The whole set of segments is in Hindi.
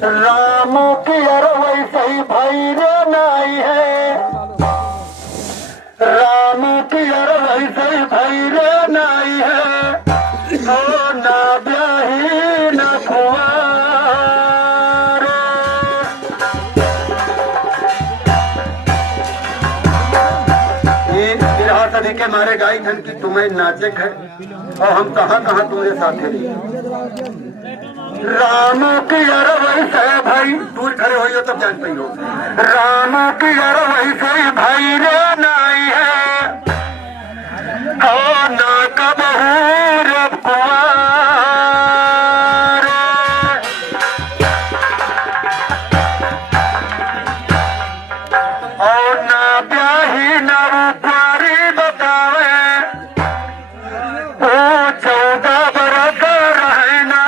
राम की वैसे ही भाई रे नाई है, राम की वैसे ही भाई रे नाई है, ओ ना ब्याही ना कुंवारे। सदी के मारे गाई धन की तुम्हें नाचे है और हम कहाँ कहाँ तुम्हारे साथ रही। राम की वैसे भाई दूर खड़े हो तब जान पाई हो। राम की वैसे भाई रे नाई है, ओ ना कबहू रे कुंवारे, और ना ब्याही ना प्यारी बतावे, ओ 14 बरस रहना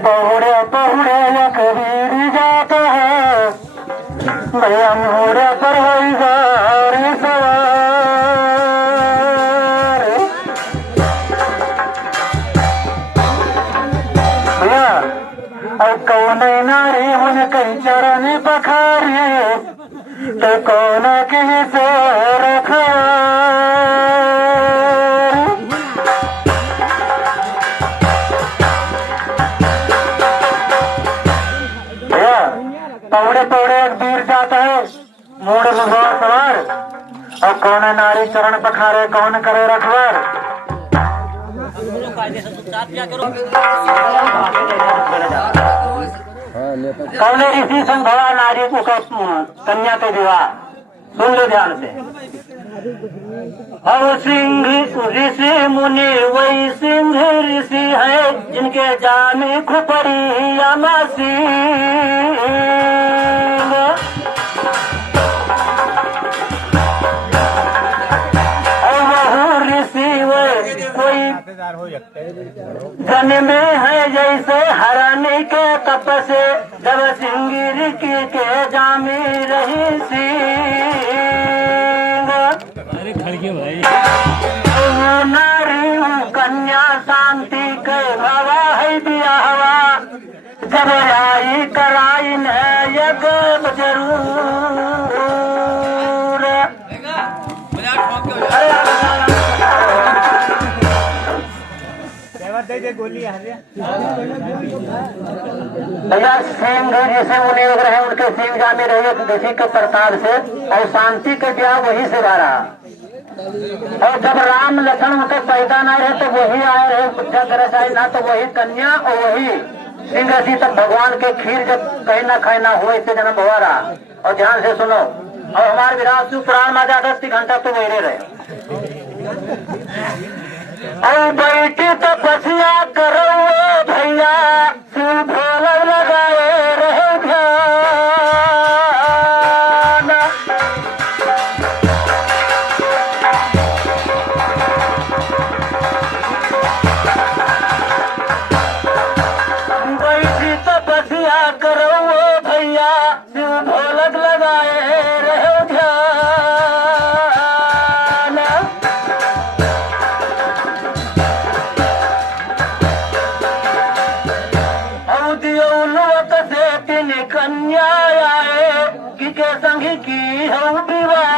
बहुरे बहुरे कबीर जाता है, भैया मोरे पर वही गारी सवार। भैया और कौन नारी उन कई चरण पखारी, तो कौन की से रखा। पौड़े पौड़े एक वीर जाता है मूड भगवान सवार, और कौन नारी चरण पखारे कौन करे रखवार। कौन ऋषि संभवा नारी को कन्या के विवाह, सुन लो ध्यान से। और सिंह ऋषि मुनि वही सिंह ऋषि है, जिनके जामी खुपड़ी यामासी। और वह ऋषि कोई जन में है जैसे हराने के तप से, जब सिंह के जामी रही सिंह। भाई नारी कन्या शांति के भवा है बियाहवा, जब आई कराई न यज्ञ जरूर। भैया सिंह जैसे मुनि वगैरह है, उनके सिंह जामे रहे देशी के प्रताप से, और शांति के ब्याह वही से रहा। और जब राम लखन उनके पैदा ना रहे तो वही आए रहे, बुद्धा करे चाहे ना, तो वही कन्या और वही सिंह ऋषि तब भगवान के खीर जब कहीं ना खाई ना हो, इससे जन्म हुआ रहा। और ध्यान से सुनो, और हमारे विराट पुराण में ज्यादा 10 घंटा तो वही रहे। और बैठी तो बसिया करो भैया, शिव भोला लगाए रहे ध्यान। बैठी तो बसिया करो भैया, शिव भोलक लगाए रहे ध्यान। कन्या आए कि के संग की हम विवाह।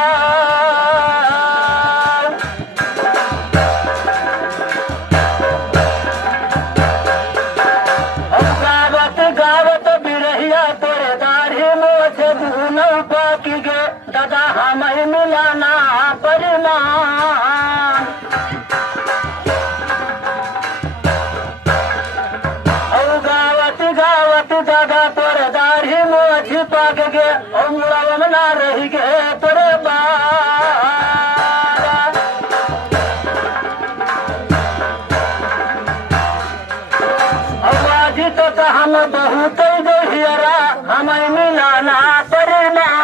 गावत गावत बिरहिया तोरे दाढ़ी मोछ धून पाकी गे, दादा हमें मिलाना परिणाम। और गावत गावत दादा तोरे दाढ़ी मोछ पाक गे, और मुड़ाव ना रही गे तोरे बाल। आवाजी तो हम बहुत गहिरा, हमें मिलाना परिणाम।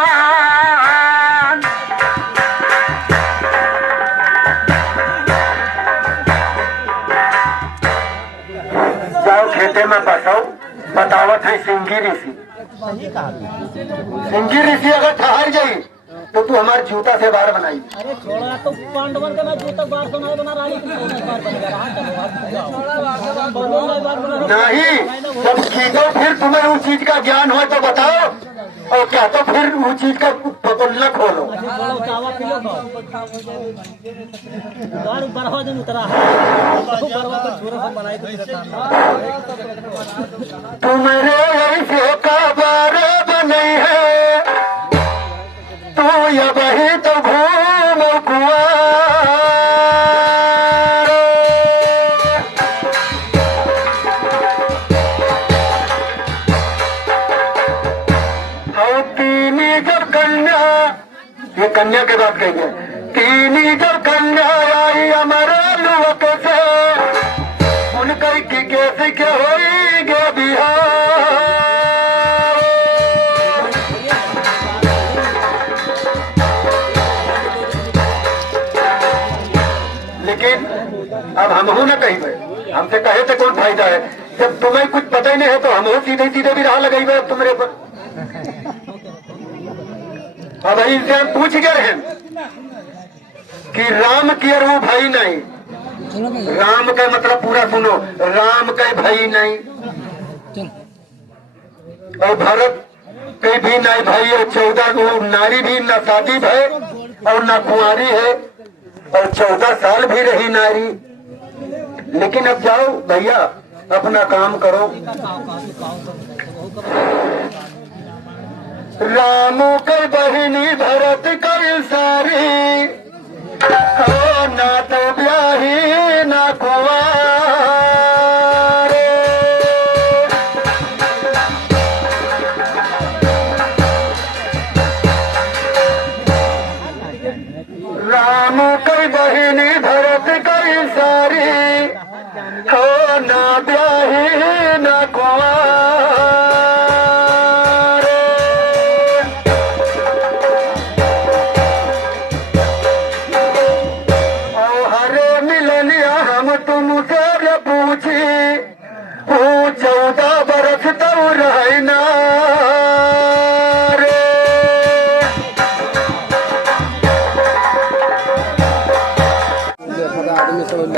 जाओ खेते में बसो, बतावत है सिंगी ऋषि। सिंगी ऋषि अगर ठहर जाई तो तू हमारे जूता से बार बनाई। अरे छोड़ा तो पांडवन का मैं जूता बार बनाए बना रानी की बार बनेगा। नहीं, जब खींचो फिर तुम्हें उस चीज का ज्ञान हो तो बताओ, और क्या तो फिर उस चीज का पतल्ला खोलो। चावा पिलो बरवा दिन उतरा बरवा पर छोरा सब बनाई तुम्हारे ऐसे का बार बनी है, तू ये बही तो घूम कुआ ये कन्या के बात कही है। तीनी जब कन्या आई हमारे लुवक से, उनकर की कैसे क्या होएंगे बिहार। लेकिन अब हम हो ना कहीं भाई, हमसे कहे थे कौन फायदा है, जब तुम्हें कुछ पता ही नहीं है तो हम हो सीधे सीधे भी राह लगाई हुए तुम्हारे पर। अब इनसे हम पूछ गए हैं कि राम की अरु भाई नहीं, राम का मतलब पूरा सुनो, राम का भाई नहीं और भरत के भी नहीं भाई, और 14 नारी भी ना शादी है और ना कुंवारी है, और 14 साल भी रही नारी। लेकिन अब जाओ भैया अपना काम करो। राम के बहिनी भरत कर सारी, ना तो ब्याही ना कुंवारे। राम के बहिनी भरत कर सारी, ना ब्याही ना कुंवारे। तुमसे पूछी वो 14 बरस तो रहना रे।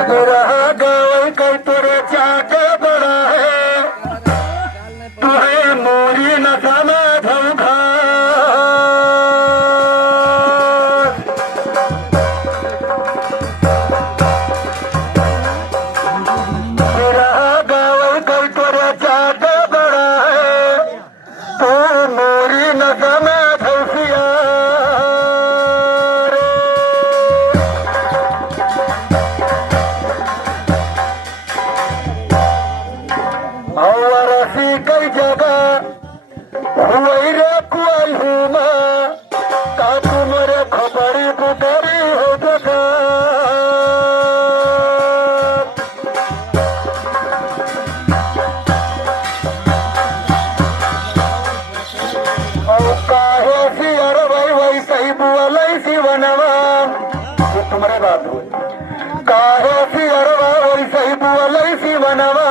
मेरा गाँव कई तुरे चाके बड़ा है, तुहे मोरी न समाधम खा। कई जगह हुई रे कुआई हुमा, का तुम्हारे खबरी पुतरी हो जगह। और काहे सी अरे भाई वैसे ही बुआ सी बनवा, ये तुम्हारे बात हुई। काहे सी अरे वैसे ही बुआ सी बनवा,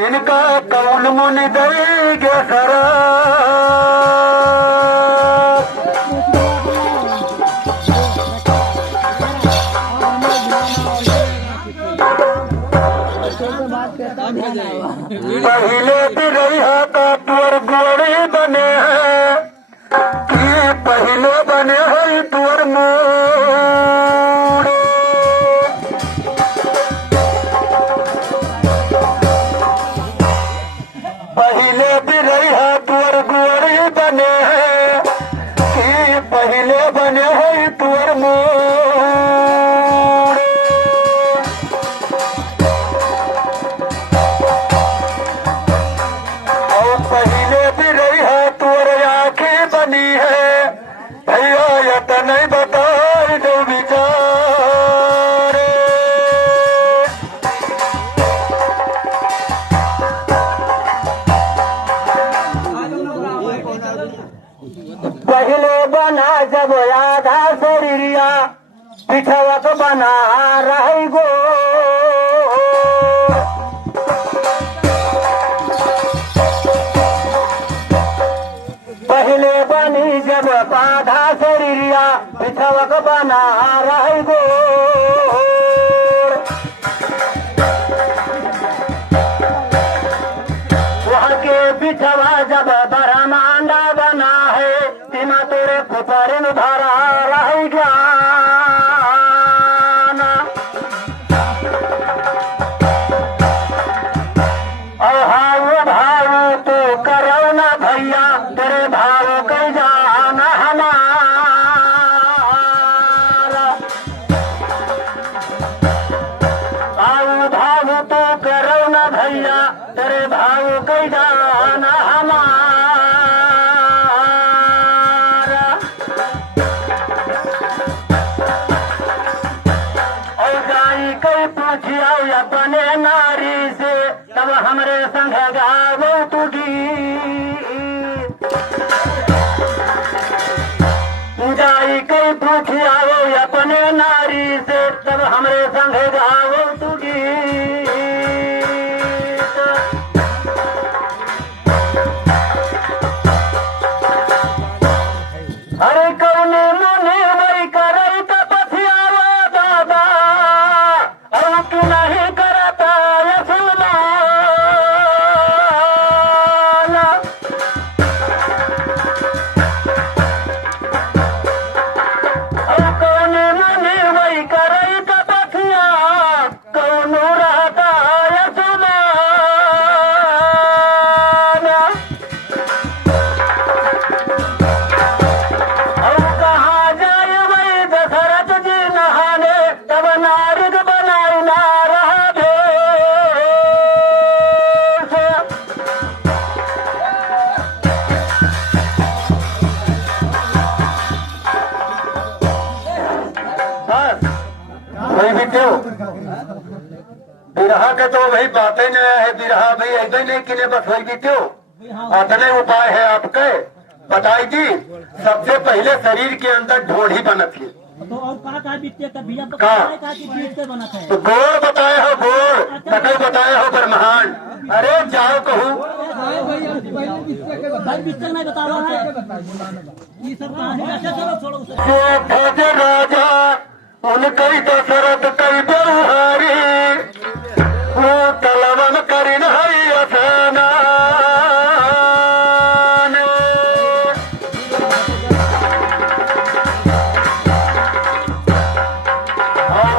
इनका कौन मुनि देंगे सरा। पहले भी रहा का तुअर गोड़ी बने हैं, कि पहले बने हैं तुअर मोड़े। पहले भी रहा तुअर गोड़ी बने हैं, कि पहले बने हैं तुअर मोड़े। और पहले बना जब आधा शरीरिया पिछवत बना रही गो पहले बनी जब आधा शरीरिया पिछवत बना रही गो वहाँ के बिछवा जब बरमांडा बना है तिना तेरे पुतरिन धरा रही ज्ञान हाउ भाव तो करो ना भैया तेरे भाव कर जाना हमारा हाउ भाव तो करो ना भैया तेरे भाव कर जाना हमारा और गाई कई पूछिया अपने नारी से तब हमरे संग गावो तू गीत जाई कई पूछिया अपने नारी से तब हमरे संग गावो तू गीत अरे कौने मुने वही करई तपस्यावा दादा और तू नहीं करता रसूलाना और कौने मुने वही करई तपस्या कौनो रहता रसूलाना और कहाँ जाए वही दशरथ जी नहाने तब नारद बनाई ना रहा भेष। बस वही भी क्यों बिरहा के तो वही बातें न है बिरहा भाई ऐसे नहीं किने बस वही भी क्यों अतने उपाय है आपके बताई जी सबसे पहले शरीर के अंदर ढोढ़ी बनत है तो और कहा बीतते तब भैया तो कहाँ? कहा कि बीत से बना था तो गोड़ बताए हो गोड़ कटल बताए हो ब्रह्मांड अरे जाओ कहूँ भाई बीत नहीं बता रहा है ये सब कहानी अच्छा चलो छोड़ो उसे। जो राजा उनकई दशरथ कई बहुहारी वो तलवन करिन हई असाना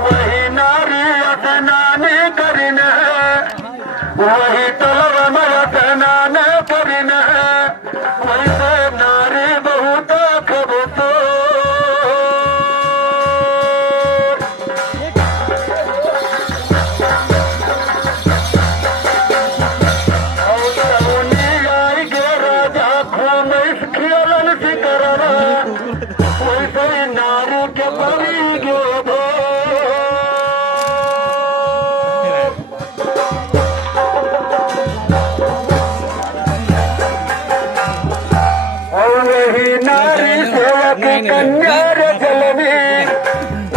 वही नारी स्नान करिन है वही तलवन स्नान करिन है वैसे नारी बहुत खबतो आई गे राजा खून खेलन सिकरवा वैसे नारी के बड़ी गे भो और वही नारी सेवक कन्या रे जलनी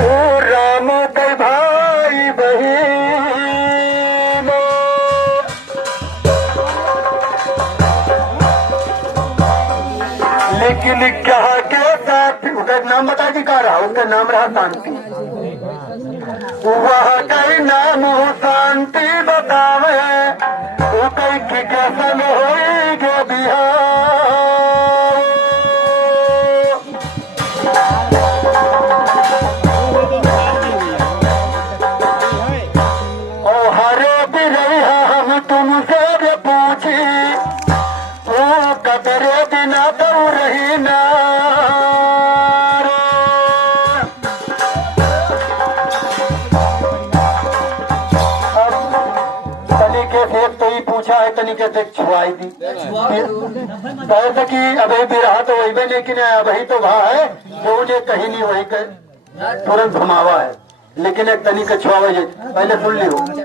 ओ राम के भाई बहिन लेकिन क्या के साथ उसका नाम बता जी का रहा उसका नाम रहा शांति वह कई नाम शांति बतावे वो कई की कैसन होएगे बिहार ओ हरे बिरैया हम तुमसे भी पूछी वो कतरे बिना तो रही ना तनिके से तो ही पूछा है तनिके से छुआई दी कि अभी भी रहा तो वही में लेकिन अभी तो वहाँ है जो उन्हें कहीं नहीं वही तुरंत घुमावा है लेकिन एक तनिके छुआवा पहले सुन ली हो